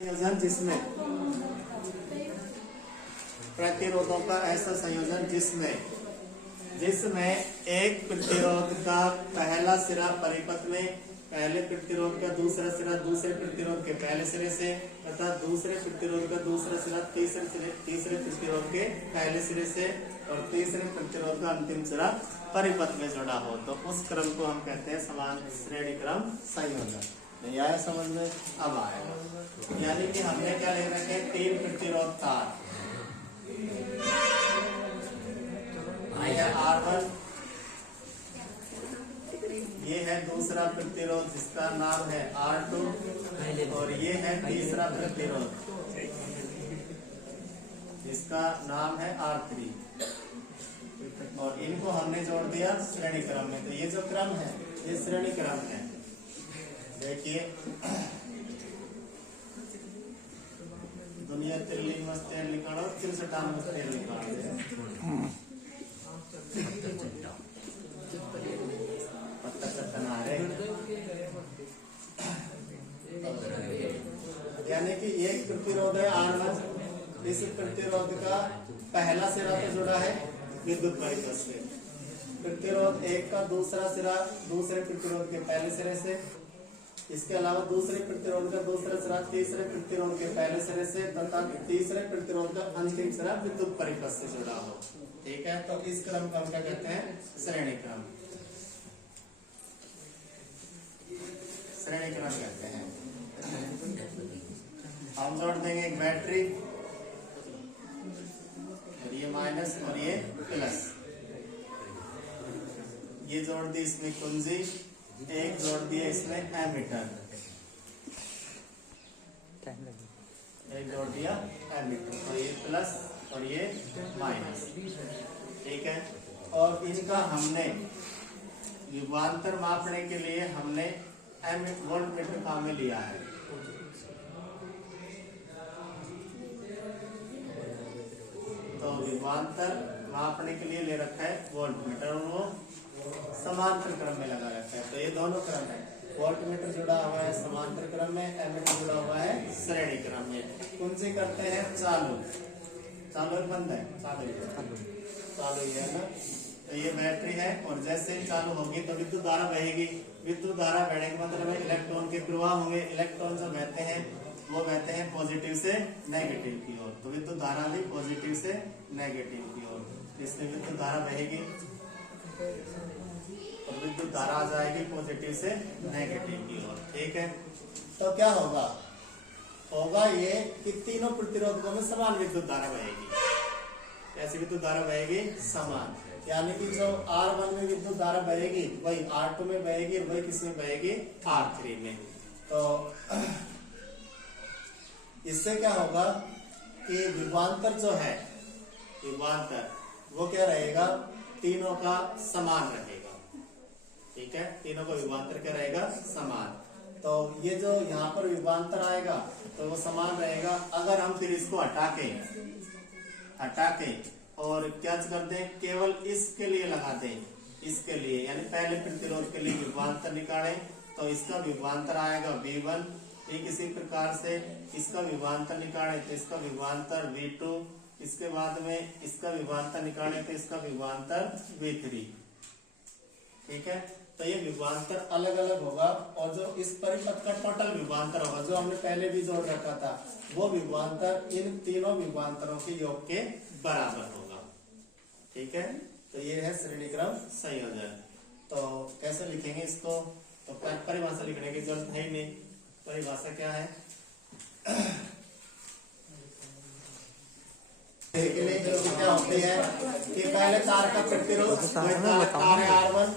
संयोजन जिसमें प्रतिरोधों का ऐसा संयोजन जिसमें एक प्रतिरोध का पहला सिरा परिपथ में पहले प्रतिरोध का दूसरा सिरा दूसरे प्रतिरोध के पहले सिरे से तथा दूसरे प्रतिरोध का दूसरा सिरा तीसरे प्रतिरोध के पहले सिरे से और तीसरे प्रतिरोध का अंतिम सिरा परिपथ में जुड़ा हो तो उस क्रम को हम कहते हैं समान श्रेणी क्रम संयोजन। नहीं आया समझ में? अब आएगा। यानी कि हमने क्या ले रखे हैं, तीन प्रतिरोध तार, R1, ये है दूसरा प्रतिरोध जिसका नाम है R2 और ये है तीसरा प्रतिरोध जिसका नाम है R3 और इनको हमने जोड़ दिया श्रेणी क्रम में। तो ये जो क्रम है ये श्रेणी क्रम है। देखिए दुनिया तिल्ली मस्त तेल निकालो 63 मस्त तेल निकाल पत्ता चट्टना रहे। यानी कि एक प्रतिरोध है R1, इस प्रतिरोध का पहला सिरा तो जुड़ा है विद्युत परिपथ से, प्रतिरोध एक का दूसरा सिरा दूसरे प्रतिरोध के पहले सिरे से, इसके अलावा दूसरे प्रतिरोध का दूसरा सिरा तीसरे प्रतिरोध के पहले सिरे से तथा तीसरे प्रतिरोध का अंतिम सिरा विद्युत परिपथ से जुड़ा हो। ठीक है, तो इस क्रम को हम क्या कहते हैं, श्रेणी क्रम। श्रेणी क्रम कहते हैं। हम जोड़ देंगे एक बैटरी और ये माइनस और ये प्लस, ये जोड़ दी इसमें कुंजी, एक जोड़ दिया इसमें एमीटर, एक जोड़ दिया एमीटर, तो ये प्लस और ये माइनस। ठीक है, और इनका हमने विभवांतर मापने के लिए हमने वोल्ट मीटर काम में लिया है। तो विभवांतर मापने के लिए ले रखा है वोल्ट मीटर और वो समांतर क्रम में लगा रखा है। तो ये दोनों क्रम है, वोल्ट मीटर जुड़ा हुआ है समांतर क्रम में, एमीटर जुड़ा हुआ है श्रेणी क्रम में। कुंजी करते हैं चालू, चालू बंद है, चालू ये है ना। तो ये बैटरी है और जैसे ही चालू होगी तो विद्युत धारा बहेगी, विद्युत धारा बहने का मतलब है इलेक्ट्रॉन के प्रवाह होंगे। इलेक्ट्रॉन जो बहते हैं वो बहते हैं पॉजिटिव से नेगेटिव की ओर, तो विद्युत धारा भी पॉजिटिव से नेगेटिव की ओर, इसमें विद्युत धारा बहेगी और विद्युत धारा आ जाएगी पॉजिटिव से नेगेटिव की ओर। ठीक है, तो क्या होगा ये कि तीनों प्रतिरोधकों में समान विद्युत धारा बहेगी। कैसी विद्युत धारा बहेगी? समान। यानी कि जो R1 में विद्युत धारा बहेगी वही R2 में बहेगी और वही किसमें बहेगी? R3 में। तो इससे क्या होगा कि विभवांतर जो है, विभवांतर वो क्या रहेगा, तीनों का समान रहेगा। ठीक है, तीनों का विभवांतर क्या रहेगा? समान। तो ये जो यहाँ पर विभवांतर आएगा तो वो समान रहेगा। अगर हम फिर इसको हटा के और क्या कर दें, केवल इसके लिए लगा दें, इसके लिए यानी पहले प्रतिरोध के लिए विभवांतर निकालें तो इसका विभवांतर आएगा V1। ठीक इसी प्रकार से इसका विभवांतर निकालें तो इसका विभवांतर V2, इसके बाद में इसका विभवांतर निकालें तो इसका विभवांतर V3। ठीक है, तो ये विभवांतर अलग अलग होगा और जो इस परिपथ का टोटल विभवांतर होगा जो हमने पहले भी जोड़ रखा था वो विभवांतर इन तीनों विभवांतरों के योग के बराबर होगा। ठीक है, तो ये है श्रेणी क्रम संयोजन। तो कैसे लिखेंगे इसको, तो परिभाषा लिखने की जरूरत है ही नहीं। परिभाषा क्या है, क्या होती है कि पहले तार का प्रतिरोध तार है R1,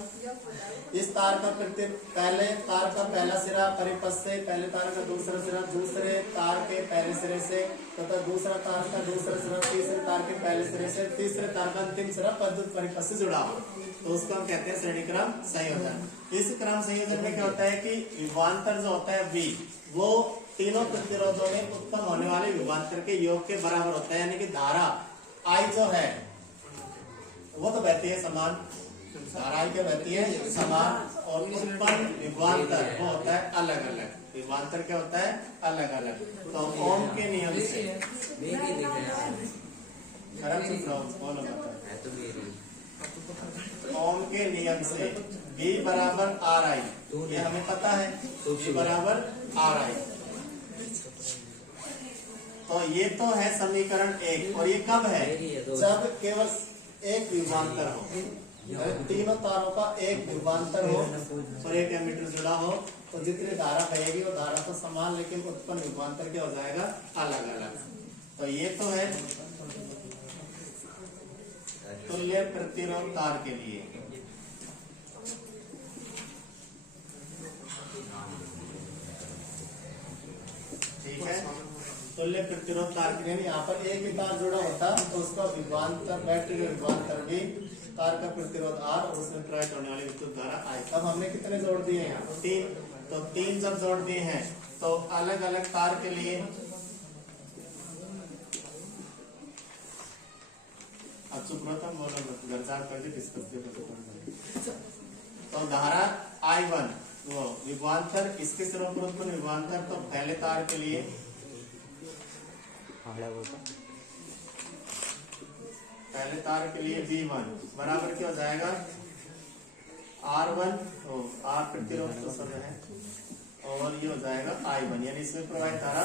इस तार का पहले तार का पहला सिरा परिपथ से, पहले तार का दूसरा सिरा दूसरे तार के पहले सिरे से तथा दूसरा तार का दूसरा सिरा तीसरे तार के पहले सिरे से, तीसरे तार का अंतिम सिरा विद्युत परिपथ से जुड़ा हो तो उसको हम कहते हैं श्रेणी क्रम संयोजन। इस क्रम संयोजन में क्या होता है कि विभवांतर जो होता है V वो तीनों प्रतिरोधों में उत्पन्न होने वाले विभवांतर के योग के बराबर होता है। यानी कि धारा I जो है वो तो बहती है समान, धारा I क्या बहती है? समान, और उत्पन्न विभवांतर वो होता है अलग अलग। विभवांतर क्या होता है? अलग अलग। तो ओम के नियम से ओम के नियम से V बराबर आर आई, ये हमें पता है, V बराबर आर आई। तो ये तो है समीकरण 1। और ये कब है? जब केवल एक विभवांतर हो, तीनों तारों का एक विभवांतर हो और एक एमीटर जुड़ा हो, तो जितनी धारा बहेगी वो धारा तो समान, लेकिन उत्पन्न विभवांतर क्या हो जाएगा? अलग अलग। तो ये तो है तुल्य प्रतिरोध तार के लिए। ठीक है, तुल्य प्रतिरोध तार के लिए यहाँ पर एक ही तार जुड़ा होता तो उसका विभवांतर, बैटरी का विभवांतर भी, तार का प्रतिरोध R और उसमें प्रवाहित होने वाली विद्युत धारा I। तब हमने कितने जोड़ दिए हैं यहाँ? 3। तो 3 जब जोड़ दिए हैं तो अलग अलग तार के लिए अब चुप रहो, तुम बोलो, घर चार कर दी डिस्कस। तो धारा I1 वो विभवांतर, इसके सिरों पर उत्पन्न विभवांतर, तो पहले तार के लिए पहले तार के लिए V1 बराबर क्या हो जाएगा? R1 R प्रतिरोध तो सब है, और ये हो जाएगा I1, यानी इसमें प्रवाहित धारा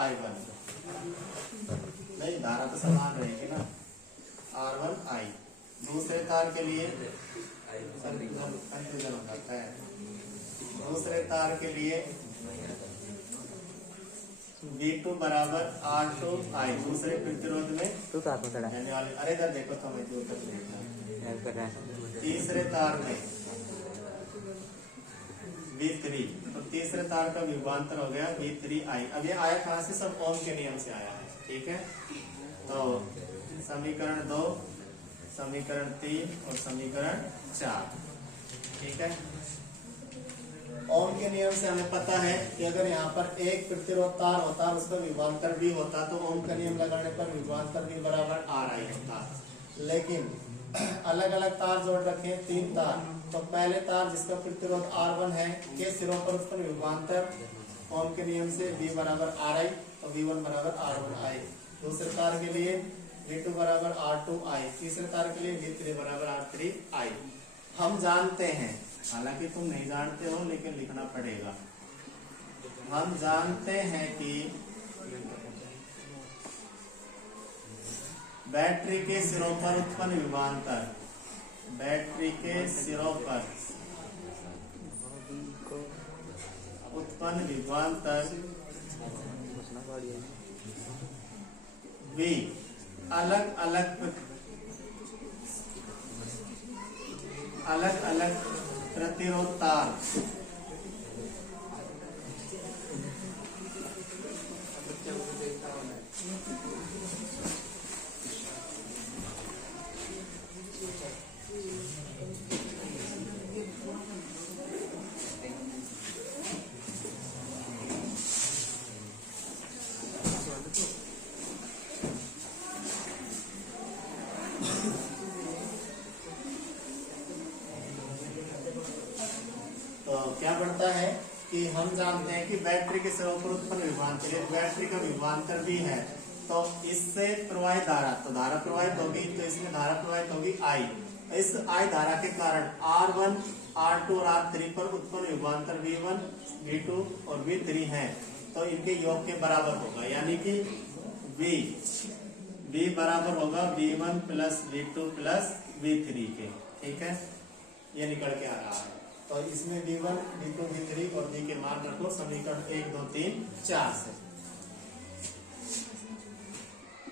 I1। नहीं, धारा तो समान रहेगी ना, R1 I। दूसरे तार के लिए कंफ्यूजन हो जाता है। दूसरे तार के लिए V2 बराबर R2 I, दूसरे प्रतिरोध में यानी वाले, अरे इधर देखो तो हमें दूर तक देखना। तीसरे तार में V3, तो तीसरे तार का विभवांतर हो गया V3I। अब ये आया कहाँ से? सब ओम के नियम से आया है। ठीक है, तो समीकरण 2, समीकरण 3 और समीकरण 4। ठीक है, ओम के नियम से हमें पता है कि अगर यहाँ पर एक प्रतिरोध तार होता और उसका विभवांतर भी होता तो ओम का नियम लगाने पर विभवांतर भी बराबर आर आई होता। लेकिन अलग अलग तार जोड़ रखे हैं, 3 तार, तो पहले तार जिसका प्रतिरोध R1 है के सिरों पर उत्पन्न विभवांतर ओम के नियम से V बराबर आर आई, तो V1 बराबर R1 I। दूसरे तार के लिए V2 बराबर R2 I, तीसरे तार के लिए V3 बराबर R3 I। हम जानते हैं, हालांकि तुम नहीं जानते हो लेकिन लिखना पड़ेगा, हम जानते हैं कि बैटरी के सिरों पर उत्पन्न विभवांतर, बैटरी के सिरों पर उत्पन्न विभवांतर भी अलग अलग प्रतिरोध तार क्या बढ़ता है कि हम जानते हैं कि बैटरी के सिरों पर उत्पन्न विभवांतर, बैटरी का विभवांतर भी है, तो इससे प्रवाहित धारा, तो धारा प्रवाहित होगी, तो इसमें धारा प्रवाहित होगी I। इस I धारा के कारण R1, R2 और R3 पर उत्पन्न विभवांतर V1, V2 और V3 है, तो इनके योग के बराबर होगा, यानी कि V बराबर होगा V1 plus V2 plus V3 के। ठीक है, ये निकल के आ रहा है। तो इसमें V1, V2, V3 और V के मान रखो समीकरण 1, 2, 3, 4 से।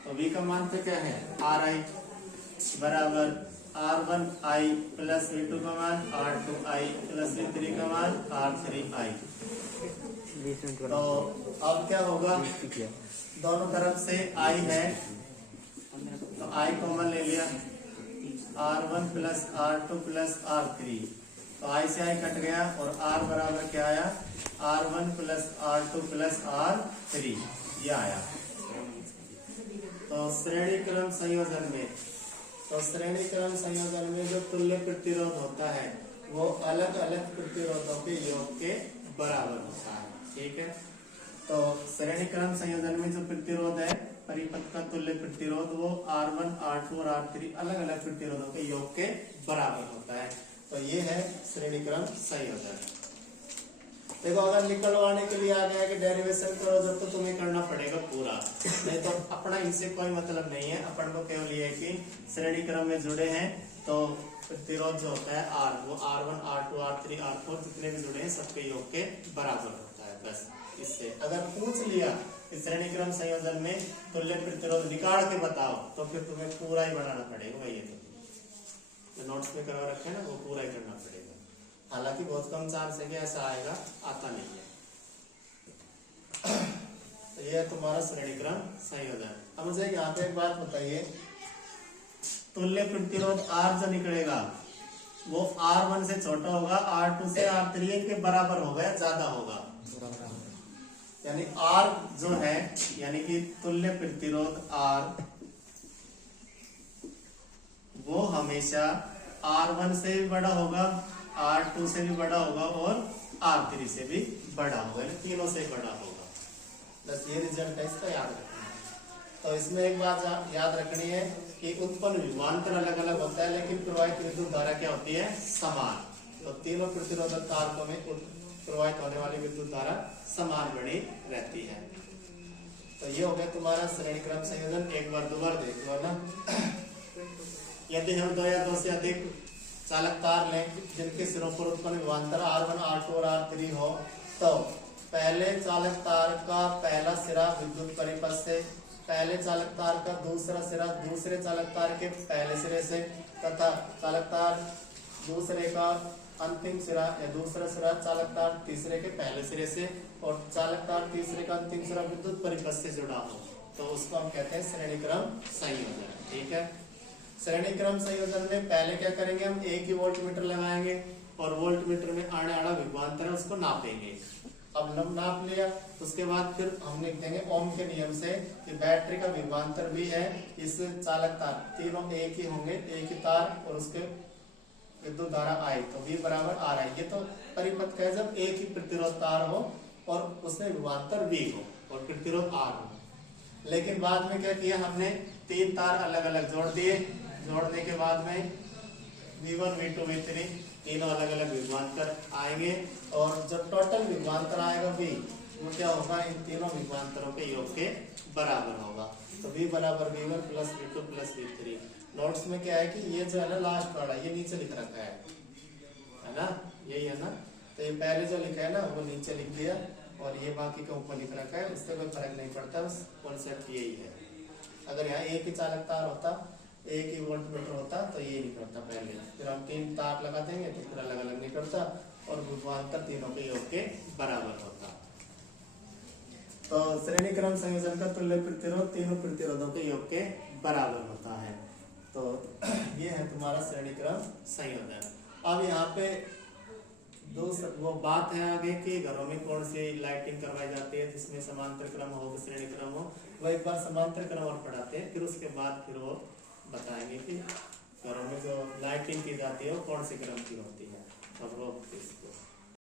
तो V का मान तो क्या है? RI बराबर R1I प्लस V2 का मान R2I प्लस V3 का मान R3I। तो अब क्या होगा? दोनों तरफ से I है, तो I कॉमन ले लिया, R1 plus R2 plus R3, तो I से I कट गया और R बराबर क्या आया? R1 plus R2 plus R3, ये आया। तो श्रेणी क्रम संयोजन में, तो श्रेणी क्रम संयोजन में जो तुल्य प्रतिरोध होता है वो अलग अलग प्रतिरोधों के योग के बराबर होता है। ठीक है, तो श्रेणी क्रम संयोजन में जो प्रतिरोध है, परिपथ का तुल्य प्रतिरोध, वो R1, R2 और R3 अलग अलग प्रतिरोधों के योग के बराबर होता है। तो ये है श्रेणी क्रम संयोजन। देखो, अगर निकलवाने के लिए आ गया कि डेरिवेशन करो जब, तो तुम्हें करना पड़ेगा पूरा, नहीं तो अपना इनसे कोई मतलब नहीं है। अपन को केवल ये है कि श्रेणी क्रम में जुड़े हैं तो प्रतिरोध जो होता है R, वो R1, R2, R3, R4 जितने भी जुड़े हैं सबके योग के बराबर होता है। बस इससे अगर पूछ लिया कि श्रेणी क्रम संयोजन में तुल्य प्रतिरोध निकाल के बताओ, तो फिर तुम्हें पूरा ही बनाना पड़ेगा। ये तो नोट्स में करवा रखे हैं ना, वो पूरा ही करना पड़ेगा। हालांकि बहुत कम चांस है कि ऐसा आएगा, आता नहीं है। तो ये है तुम्हारा श्रेणी क्रम संयोजन। अब मुझे यहाँ पे एक बात बताइए, तुल्य प्रतिरोध R जो निकलेगा वो R1 से छोटा होगा, R2 से R3 के बराबर होगा या ज्यादा होगा? यानी R जो है, यानी कि तुल्य प्रतिरोध R वो हमेशा R1 से भी बड़ा होगा, R2 से भी बड़ा होगा और R3 से भी बड़ा होगा, यानी तीनों से बड़ा होगा। बस ये रिजल्ट है, इसका याद रखना है। तो इसमें एक बात याद रखनी है कि उत्पन्न विभवांतर अलग अलग होता है, लेकिन प्रवाहित विद्युत धारा क्या होती है? समान। तो तीनों प्रतिरोधक कारकों में प्रवाहित होने वाली विद्युत धारा समान बनी रहती है। तो ये हो गया तुम्हारा श्रेणी क्रम संयोजन। एक बार दोबारा देख लो ना। यदि हम दो या दो से अधिक चालक तार लें जिनके सिरों पर उत्पन्न विभवांतर R1, R2 और R3 हो, तो पहले चालक तार का पहला सिरा विद्युत परिपथ से, पहले चालक तार का दूसरा सिरा दूसरे चालक तार के पहले सिरे से, तथा चालक तार दूसरे का अंतिम सिरा या दूसरा सिरा चालक तार तीसरे के पहले सिरे से, और चालक तार तीसरे का अंतिम सिरा विद्युत परिपथ से जुड़ा हो, तो उसको हम कहते हैं श्रेणी क्रम संयोजन। ठीक है, श्रेणी क्रम संयोजन में पहले क्या करेंगे, हम एक ही वोल्टमीटर लगाएंगे और वोल्टमीटर में आने वाला विभवांतर है उसको नापेंगे। अब नाप लिया, उसके बाद फिर हम लिख देंगे ओम के नियम से कि बैटरी का विभवांतर भी है इस चालक तार, तीनों एक ही होंगे, एक ही तार और उसके विद्युत धारा आई, तो V बराबर R आई। ये तो परिपथ का है जब एक ही प्रतिरोध तार हो और उसमें विभवांतर V हो और प्रतिरोध R हो। लेकिन बाद में क्या किया हमने, तीन तार अलग अलग जोड़ दिए, जोड़ने के बाद में V1, V2, V3 तीनों अलग अलग विभवांतर आएंगे, और जो टोटल विभवांतर आएगा V, वो क्या होगा, इन तीनों विभवांतरों के योग के बराबर होगा। तो V बराबर V1 plus V2 plus V3। Notes में क्या है कि ये जो है ना लास्ट वाला, ये नीचे लिख रखा है ना, यही है ना। तो ये पहले जो लिखा है ना वो नीचे लिख दिया, और ये बाकी का ऊपर लिख रखा है, उससे कोई फर्क नहीं पड़ता, बस कॉन्सेप्ट यही है। अगर यहाँ एक ही चालक तार होता, एक ही वोल्टमीटर होता, तो ये निकलता पहले, फिर हम तीन तार लगा देंगे तो फिर अलग अलग निकलता और विभवांतर तीनों के योग के बराबर होता। तो श्रेणी क्रम संयोजन का तुल्य प्रतिरोध तीनों प्रतिरोधों के योग के बराबर होता है। तो ये है तुम्हारा श्रेणी क्रम संयोजन। अब यहाँ पे वो बात है आगे कि घरों में कौन सी लाइटिंग करवाई जाती है जिसमें समांतर क्रम हो, श्रेणी क्रम हो। वो एक बार समांतर क्रम और पढ़ाते हैं, फिर उसके बाद फिर वो बताएंगे कि घरों में जो लाइटिंग की जाती है वो कौन से क्रम की होती है। अब वो इसको